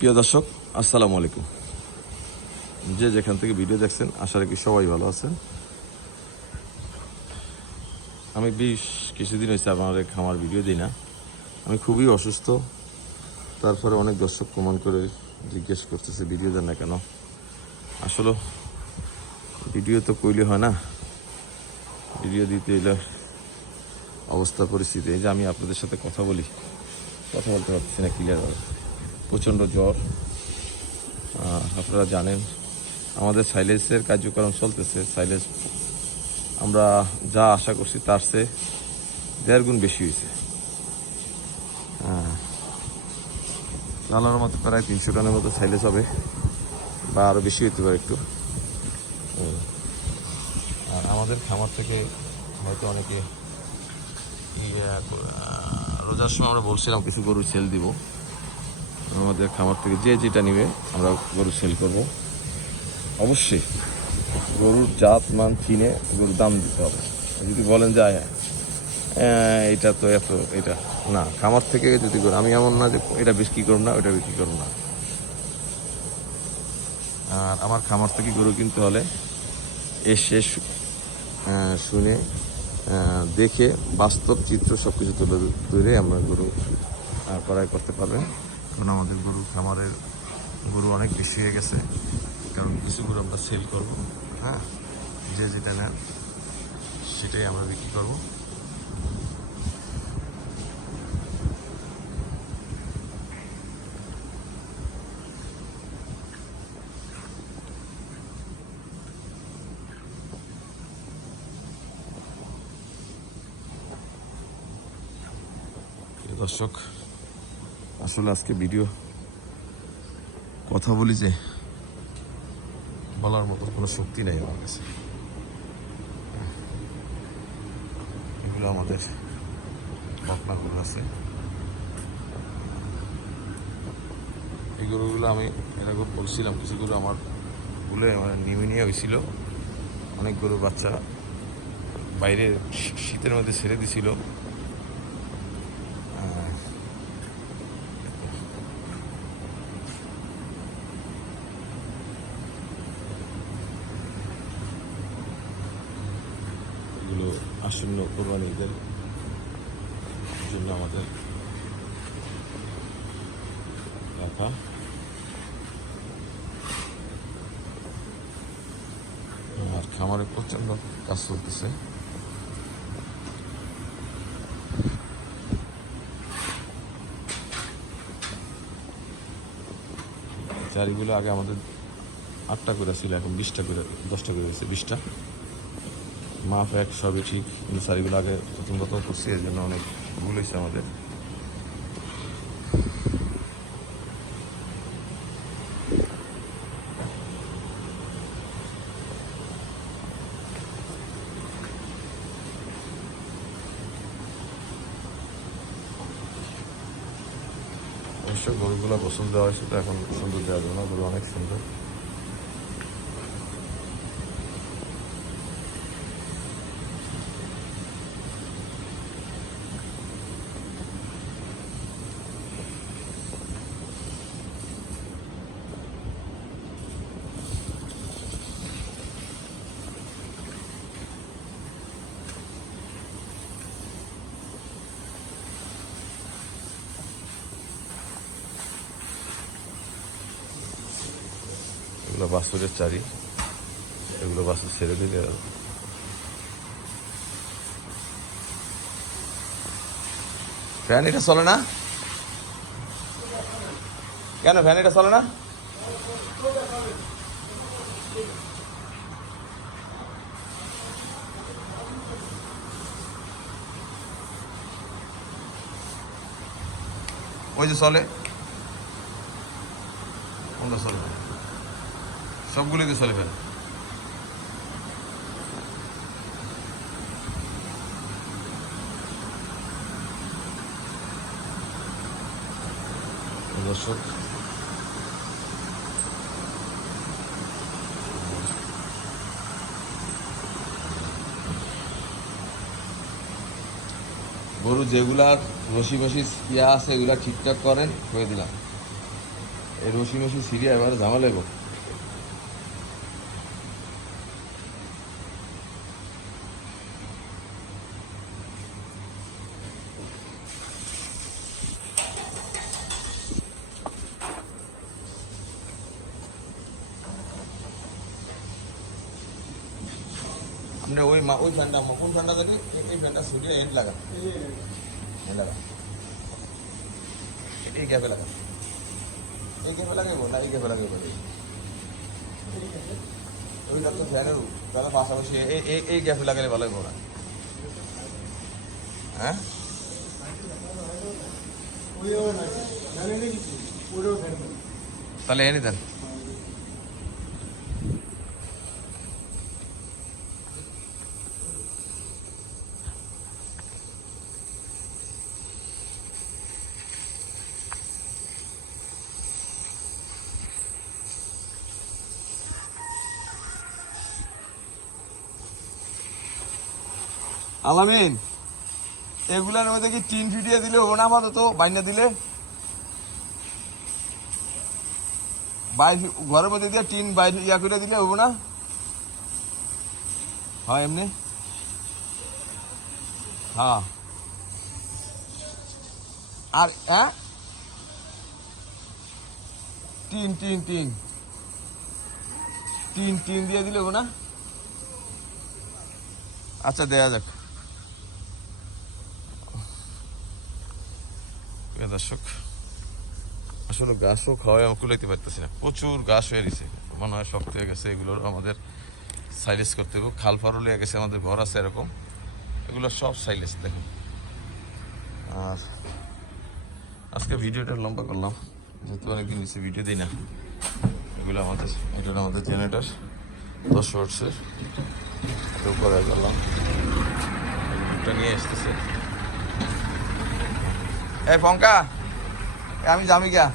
প্রিয় দর্শক, আসসালামু আলাইকুম। যে যেখান থেকে ভিডিও দেখছেন, আশা রাখি সবাই ভালো আছেন। আমি বেশ কিছুদিন হয়েছে আমার খামার ভিডিও দিই না। আমি খুবই অসুস্থ। তারপরে অনেক দর্শক কমেন্ট করে জিজ্ঞেস করতেছে ভিডিও দেন না কেন। আসলে ভিডিও তো কইলে হয় না, ভিডিও দিতে এলে অবস্থা পরিস্থিতি। এই যে আমি আপনাদের সাথে কথা বলতে পারছি না ক্লিয়ার। প্রচণ্ড জ্বর। আপনারা জানেন আমাদের সাইলেন্সের কার্যক্রম চলতেছে। সাইলেন্স আমরা যা আশা করছি তার চেয়ে 1.5 গুণ বেশি হয়েছে। আল্লাহর মতো প্রায় 300 টনের মতো সাইলেন্স হবে, বা আরও বেশি হতে পারে একটু। আর আমাদের খামার থেকে হয়তো অনেকে রোজার সময় আমরা বলছিলাম কিছু গরু সেল দিব। আমাদের খামার থেকে যে যেটা নিবে আমরা গরু সেল করব। অবশ্যই গরুর জাত মান চিনে গরুর দাম দিতে হবে। যদি বলেন যে এটা তো এত, এটা না, খামার থেকে যদি গরু, আমি এমন না যে এটা বিক্রি করব না ওটা বিক্রি করব না। আর আমার খামার থেকে গরু কিনতে হলে এসে শুনে দেখে বাস্তব চিত্র সব কিছু তুলে ধরে আমরা গরু ক্রয় করতে পারবেন। কারণ আমাদের খামারের গরু অনেক বেশি হয়ে গেছে। কারণ কিছু গরু আমরা সেল করব, যে যেটা নেন সেটাই আমরা বিক্রি করব। দর্শক, আসলে আজকে ভিডিও কথা বলি যে বলার মতো কোনো শক্তি নেই আমার কাছে। এগুলো আমাদের বকনা গরু আছে। এই গরুগুলো আমি এরকম বলছিলাম, কিছু গরু আমার ভুলে নিউমোনিয়া হয়েছিল। অনেক গরু বাচ্চা বাইরে শীতের মধ্যে ছেড়ে দিছিল। এগুলো আসন্ন কোরবানিদের জন্য আমাদের রাখা। আর খামারে প্রচণ্ড কাজ চলতেছে। চারিগুলো আগে আমাদের 8টা করে ছিল, এখন 20টা করে, 10টা করে হয়েছে। 20টা মাপ এক সবই ঠিক, কিন্তু চারিগুলো আগে প্রথম করছি, এর জন্য অনেক ভুল হয়েছে আমাদের। অবশ্য গরুগুলো পছন্দ হয়, সেটা এখন সুন্দর দেওয়া যাবে না। গরু অনেক সুন্দর। এগুলো বাছুরের চারি, এগুলো বাছুর ছেড়ে দিলে ফ্যান এটা চলে না কেন? ফ্যান এটা চলে না? ওই যে চলে, কোনটা চলে? সবগুলোকে চলে ফেলে। দর্শক, গরু যেগুলার রশি বসি ইয়া আছে এগুলা ঠিকঠাক করেন, করে দিলাম। এই রশি মশি সিরিয়া এবারে ঝামেলা লাগবো। আপনি ওই ফ্যানটা কোন ফ্যানটা দেখি এই ফ্যানটা সিরিয়া এন্ড লাগা, এন্ড লাগা, এই গ্যাপে লাগা, এই গ্যাপে লাগাইবো না এই গ্যাপে লাগাইবো? ওইটা তো ফ্যানের তারা পাশাপাশি এই গ্যাপে লাগালে ভালো হইব না? হ্যাঁ তাহলে এনে দেন। আলামিন, এগুলার মধ্যে কি টিন ফিটিয়ে দিলে হবো না? আপাতত বাইনা দিলে ঘরের মধ্যে দিয়ে টিন বাইরে ইয়া করে দিলে হবো না? হয় এমনি? হ্যাঁ। আর হ্যাঁ tin tin tin tin tin দিয়ে দিলে হবো না? আচ্ছা দেয়া যাক। দর্শক আসলে গাছও খাওয়াই আমি কুলাইতে পারতেছি না, প্রচুর গাছ হয়ে গেছে, মনে হয় শক্ত হয়ে গেছে। এগুলোর আমাদের সাইলেজ করতে হবে। খাল ফারও লেগে গেছে, আমাদের ঘর আছে এরকম, এগুলো সব সাইলেজ দেখুন। আর আজকে ভিডিওটা লম্বা করলাম যেহেতু অনেকদিন নিচে ভিডিও দিই না। এগুলো আমাদের, এটা আমাদের জেনারেটার 10 ওয়াটসের, এটা করে করলাম, এটা নিয়ে আসতেছে। এই পঙ্কা আমি জামি গা,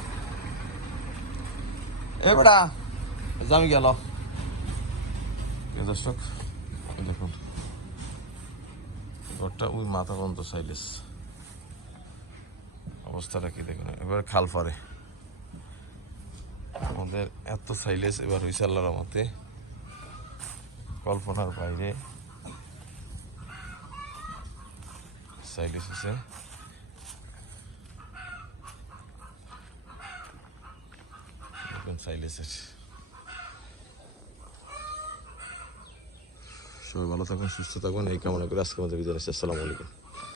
এবারা জামি গেল। দর্শক দেখুন ঘরটা ওই মাথা পর্যন্ত সাইলেস, অবস্থাটা কি দেখুন। এবার খাল পারে আমাদের এত সাইলেস এবার হয়েছে আল্লাহর রহমতে কল্পনার বাইরে সাইলেস হয়েছে। সাইলেস আছে। সবাই ভালো থাকুন, সুস্থ থাকুন, এই কামনা করে আজকে আমাদের বিদায় নিচ্ছি। আসসালামু আলাইকুম।